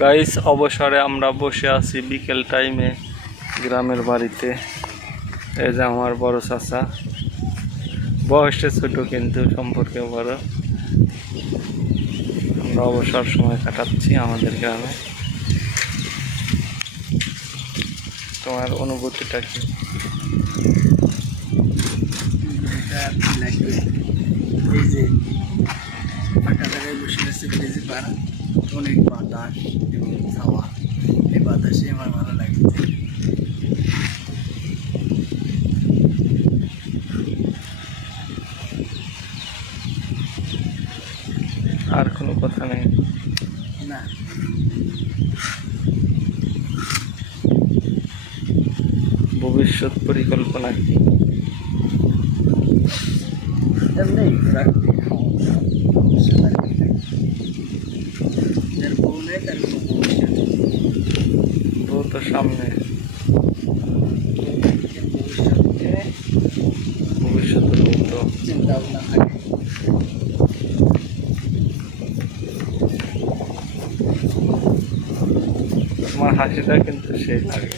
Guys অবসরে আমরা বসে আছি বিকেল টাইমে গ্রামের বাড়িতে। এই যে আমার বড় চাচা। বয়সে ছোট কিন্তু সম্পর্কে বড়। আমরা অবসর সময় কাটাচ্ছি আমাদের গ্রামে। তোমার অনুভূতিটা কি? এই যে বসে আছে অনেক বাতাস এবং হাওয়া। এই বাতাসে আমার ভালো লাগছে আর কোনো কথা নেই? না। ভবিষ্যৎ পরিকল্পনা কি? এমনি রাখতে ভবিষ্যৎ বউ তো সামনে। ভবিষ্যতের বউ তো চিন্তা ভাবনা থাকে তোমার হাসিটা কিন্তু সেই লাগে।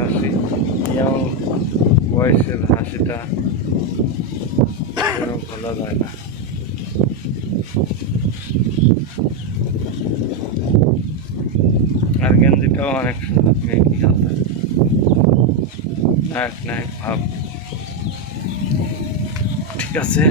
হাসি, ইয়ং বয়সের হাসিটা ভালো যায় না। আর গেঞ্জিটাও অনেক সুন্দর নায়ক নায়ক ভাব। ঠিক আছে।